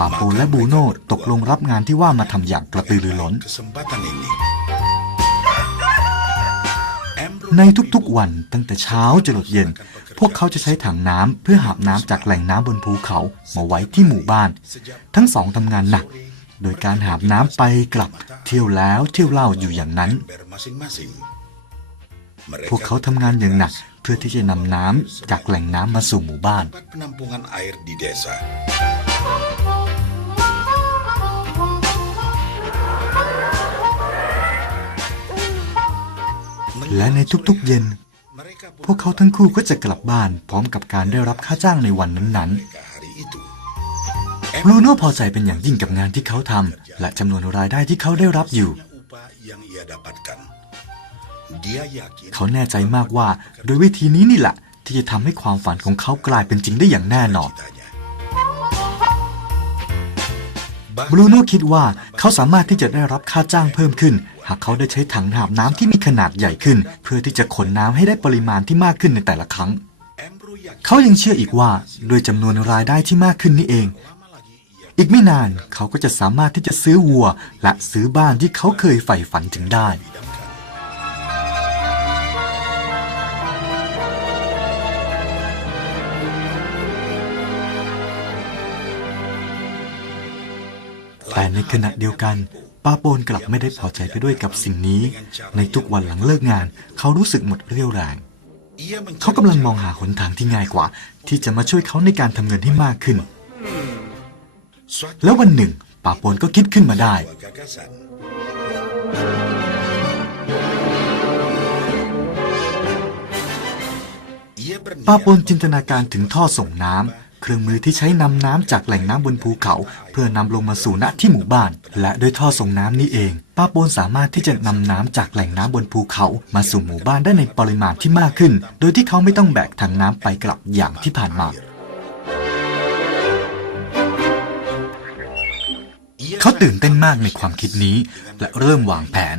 ปาโปและบูโน่ตกลงรับงานที่ว่ามาทำอย่างกระตือรือร้น ในทุกๆวันตั้งแต่เช้าจนดเย็น พวกเขาจะใช้ถังน้ำเพื่อหาบน้ำจากแหล่งน้ำบนภูเขามาไว้ที่หมู่บ้าน ทั้งสองทำงานหนัก โดยการหาบน้ำไปกลับ เที่ยวแล้วเที่ยวเล่าอยู่อย่างนั้น พวกเขาทำงานอย่างหนักเพื่อที่จะนำน้ำจากแหล่งน้ำมาสู่หมู่บ้าน และในทุกๆเย็น พวกเขาทั้งคู่ก็จะกลับบ้านพร้อมกับการได้รับค่าจ้างในวันนั้นๆบรูโน่พอใจเป็นอย่างยิ่งกับงานที่เขาทำและจำนวนรายได้ที่เขาได้รับอยู่ เขาแน่ใจมากว่าโดยวิธีนี้นี่แหละที่จะทำให้ความฝันของเขากลายเป็นจริงได้อย่างแน่นอน บรูโน่คิดว่าเขาสามารถที่จะได้รับค่าจ้างเพิ่มขึ้น หากเขาได้ใช้ถังหาบน้ำที่มีขนาดใหญ่ขึ้น เพื่อที่จะขนน้ำให้ได้ปริมาณที่มากขึ้นในแต่ละครั้ง เขายังเชื่ออีกว่าด้วยจำนวนรายได้ที่มากขึ้นนี่เอง อีกไม่นานเขาก็จะสามารถที่จะซื้อวัว และซื้อบ้านที่เขาเคยใฝ่ฝันถึงได้ แต่ในขณะเดียวกันป้าโปนกลับไม่ได้พอใจไปด้วยกับสิ่งนี้ ในทุกวันหลังเลิกงาน เขารู้สึกหมดเรี่ยวแรง เขากำลังมองหาหนทางที่ง่ายกว่า ที่จะมาช่วยเขาในการทำเงินให้มากขึ้น แล้ววันหนึ่งป้าโปนก็คิดขึ้นมาได้ gagasan. Ia ปาโปนจินตนาการถึงท่อส่งน้ำ เครื่องมือที่ใช้นำน้ำจากแหล่งน้ำบนภูเขา เพื่อนำลงมาสู่ณที่หมู่บ้าน และด้วยท่อส่งน้ำนี้เอง ป้าโปนสามารถที่จะนำน้ำจากแหล่งน้ำบนภูเขามาสู่หมู่บ้านได้ในปริมาณที่มากขึ้น โดยที่เขาไม่ต้องแบกถังน้ำไปกลับอย่างที่ผ่านมา เขาตื่นเต้นมากในความคิดนี้ และเริ่มวางแผน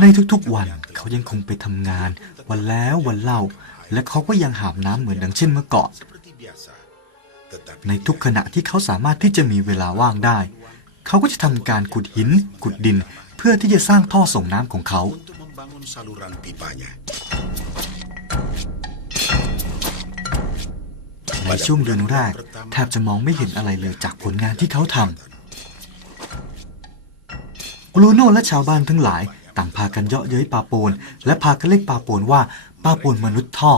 ในทุกๆวันเขายังคงไปทำงาน วันแล้ววันเล่า และเขาก็ยังหาบน้ำเหมือนดังเช่นเมื่อก่อนในทุกขณะที่เขาสามารถที่จะมีเวลาว่างได้ เขาก็จะทำการขุดหิน ขุดดิน เพื่อที่จะสร้างท่อส่งน้ำของเขา ในช่วงเดือนแรกแทบจะมองไม่เห็นอะไรเลยจากผลงานที่เขาทำบรูโน่และชาวบ้านทั้งหลาย ต่างพากันเยาะเย้ยปาโปน และพากันเรียกปาโปนว่าปาโปนมนุษย์ท่อ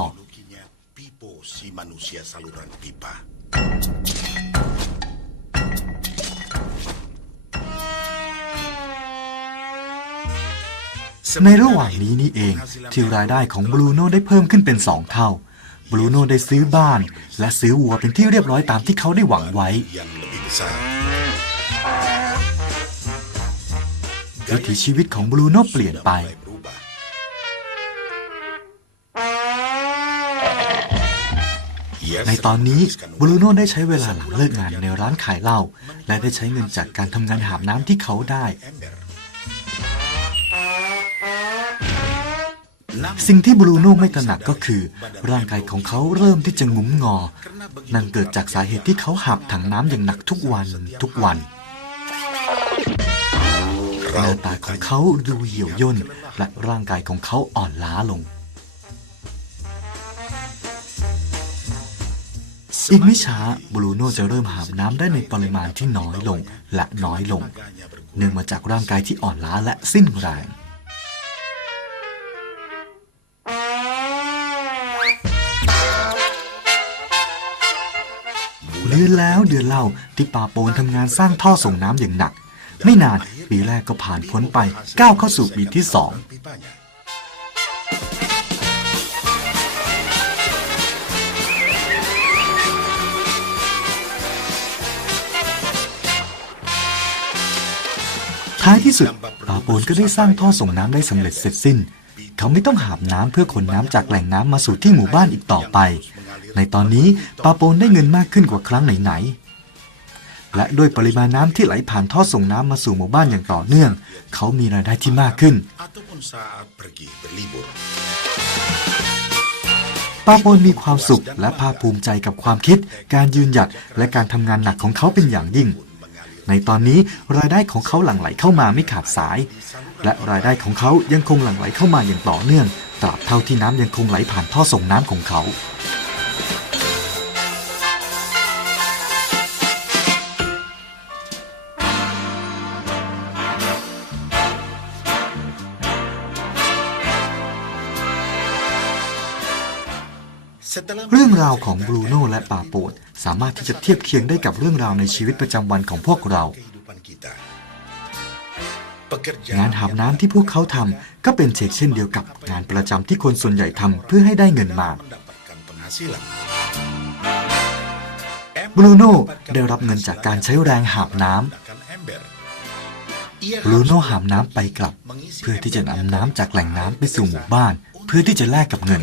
ในระหว่างนี้นี่เอง ที่รายได้ของบรูโน่ได้เพิ่มขึ้นเป็นสองเท่าบรูโน่ได้ซื้อบ้าน และซื้อวัวเป็นที่เรียบร้อยตามที่เขาได้หวังไว้ วิถีชีวิตของบรูโน่เปลี่ยนไป ในตอนนี้บรูโน่ได้ใช้เวลาหลังเลิกงานในร้านขายเหล้าและได้ใช้เงินจากการทำงานหาบน้ำที่เขาได้ สิ่งที่บรูโน่ไม่ตระหนักก็คือ ร่างกายของเขาเริ่มที่จะงุ้มงอ นั่นเกิดจากสาเหตุที่เขาหับถังน้ำอย่างหนักทุกวันทุกวัน หน้าตาของเขาดูเหี่ยวย่นและร่างกายของเขาอ่อนล้าลง อีกไม่ช้าบรูโน่จะเริ่มหาบน้ำได้ในปริมาณที่น้อยลงและน้อยลง เนื่องมาจากร่างกายที่อ่อนล้าและสิ้นแรงเดือนแล้วเดือนเล่าที่ป่าโปนทำงานสร้างท่อส่งน้ำอย่างหนัก ไม่นานปีแรกก็ผ่านพ้นไปก้าวเข้าสู่ปีที่สองท้ายที่สุดป่าโปนก็ได้สร้างท่อส่งน้ำได้สำเร็จเสร็จสิ้น เขาไม่ต้องหาบน้ำเพื่อขนน้ำจากแหล่งน้ำมาสู่ที่หมู่บ้านอีกต่อไป ในตอนนี้ป่าโปนได้เงินมากขึ้นกว่าครั้งไหนๆ และด้วยปริมาณน้ำที่ไหลผ่านท่อส่งน้ำมาสู่หมู่บ้านอย่างต่อเนื่อง เขามีรายได้ที่มากขึ้น Ataupun saat pergi berlibur. ปาโปนมีความสุขและภาคภูมิใจกับความคิด การยืนหยัดและการทำงานหนักของเขาเป็นอย่างยิ่ง ในตอนนี้รายได้ของเขาหลั่งไหลเข้ามาไม่ขาดสาย และรายได้ของเขายังคงหลั่งไหลเข้ามาอย่างต่อเนื่อง ตราบเท่าที่น้ำยังคงไหลผ่านท่อส่งน้ำของเขา เรื่องราวของบรูโน่และป่าโปดสามารถที่จะเทียบเคียงได้กับเรื่องราวในชีวิตประจำวันของพวกเรา งานหาบน้ำที่พวกเขาทำก็เป็นเชกเช่นเดียวกับงานประจำที่คนส่วนใหญ่ทำเพื่อให้ได้เงินมาบรูโน่ได้รับเงินจากการใช้แรงหาบน้ำบรูโน่หามน้ำไปกลับ เพื่อที่จะนำน้ำจากแหล่งน้ำไปสู่หมู่บ้าน เพื่อที่จะแลกกับเงิน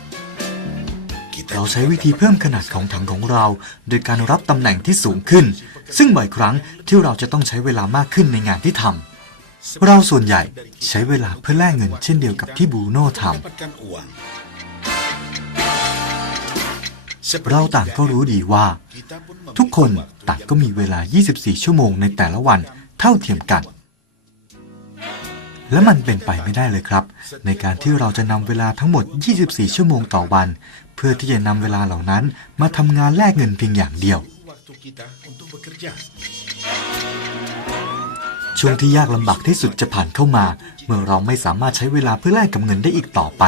เราใช้วิธีเพิ่มขนาดของถังของเรา โดยการรับตำแหน่งที่สูงขึ้น ซึ่งบ่อยครั้งที่เราจะต้องใช้เวลามากขึ้นในงานที่ทำเราส่วนใหญ่ใช้เวลาเพื่อแลกเงินเช่นเดียวกับที่บูโน่ทำเราต่างก็รู้ดีว่า ทุกคนต่างก็มีเวลา 24 ชั่วโมงในแต่ละวันเท่าเทียมกันและมันเป็นไปไม่ได้เลยครับ ในการที่เราจะนำเวลาทั้งหมด 24 ชั่วโมงต่อวัน พื่อที่จะนำเวลาเหล่านั้นมาทำงานแลกเงินเพียงอย่างเดียว ช่วงที่ยากลำบากที่สุดจะผ่านเข้ามา เมื่อเราไม่สามารถใช้เวลาเพื่อแลกกับเงินได้อีกต่อไป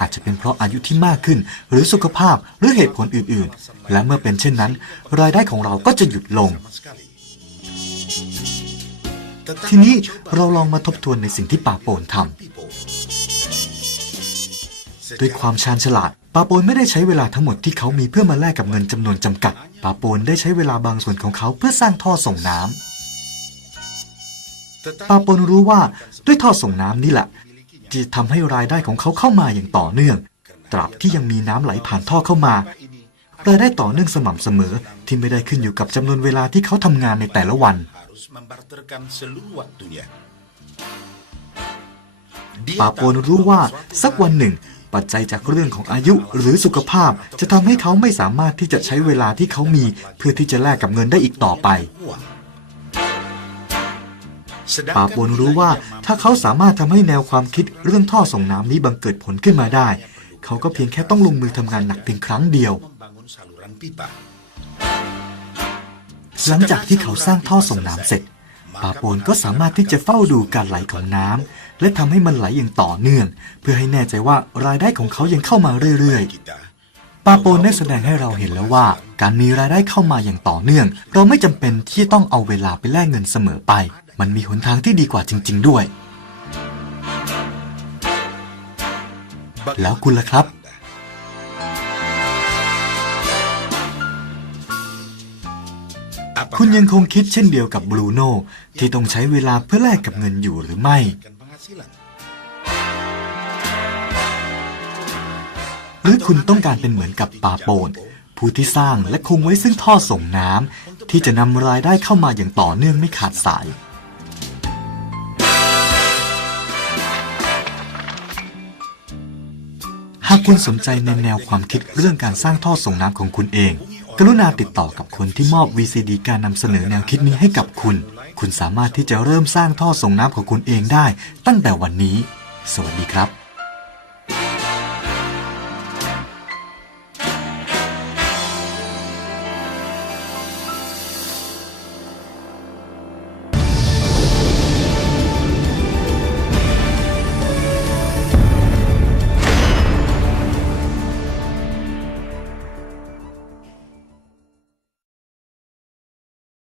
อาจจะเป็นเพราะอายุที่มากขึ้น หรือสุขภาพหรือเหตุผลอื่นๆ และเมื่อเป็นเช่นนั้น รายได้ของเราก็จะหยุดลง ทีนี้เราลองมาทบทวนในสิ่งที่ป่าโปนทำด้วยความชาญฉลาด ปาโปนไม่ได้ใช้เวลาทั้งหมดที่เขามีเพื่อมาแลกกับเงินจำนวนจำกัด ปาโปนได้ใช้เวลาบางส่วนของเขาเพื่อสร้างท่อส่งน้ำ ปาโปนรู้ว่าด้วยท่อส่งน้ำนี่แหละที่จะทำให้รายได้ของเขาเข้ามาอย่างต่อเนื่อง ตราบที่ยังมีน้ำไหลผ่านท่อเข้ามารายได้ต่อเนื่องสม่ำเสมอที่ไม่ได้ขึ้นอยู่กับจำนวนเวลาที่เขาทำงานในแต่ละวัน harus membarterkan seluruh waktunya. ปาโปนรู้ว่าสักวันหนึ่ง ปัจจัยจากเรื่องของอายุหรือสุขภาพจะทำให้เขาไม่สามารถที่จะใช้เวลาที่เขามี เพื่อที่จะแลกกับเงินได้อีกต่อไปปาปนรู้ว่าถ้าเขาสามารถทำให้แนวความคิดเรื่องท่อส่งน้ำนี้บังเกิดผลขึ้นมาได้ เขาก็เพียงแค่ต้องลงมือทำงานหนักเพียงครั้งเดียว หลังจากที่เขาสร้างท่อส่งน้ำเสร็จปาปนก็สามารถที่จะเฝ้าดูการไหลของน้ำ และทำให้มันไหลอย่างต่อเนื่อง เพื่อให้แน่ใจว่ารายได้ของเขายังเข้ามาเรื่อยๆ ปาโปนได้แสดงให้เราเห็นแล้วว่า การมีรายได้เข้ามาอย่างต่อเนื่อง เราไม่จำเป็นที่ต้องเอาเวลาไปแลกเงินเสมอไป มันมีหนทางที่ดีกว่าจริง ๆ ด้วย แล้วคุณล่ะครับคุณยังคงคิดเช่นเดียวกับบรูโน่ที่ต้องใช้เวลาเพื่อแลกกับเงินอยู่หรือไม่ keberhasilan หรือคุณต้องการเป็นเหมือนกับปาโปน ผู้ที่สร้างและคงไว้ซึ่งท่อส่งน้ำที่จะนำรายได้เข้ามาอย่างต่อเนื่องไม่ขาดสาย หากคุณสนใจในแนวความคิดเรื่องการสร้างท่อส่งน้ำของคุณเอง กรุณาติดต่อกับคนที่มอบ VCD การนำเสนอแนวคิดนี้ให้กับคุณ คุณสามารถที่จะเริ่มสร้างท่อส่งน้ำของคุณเองได้ตั้งแต่วันนี้ สวัสดีครับ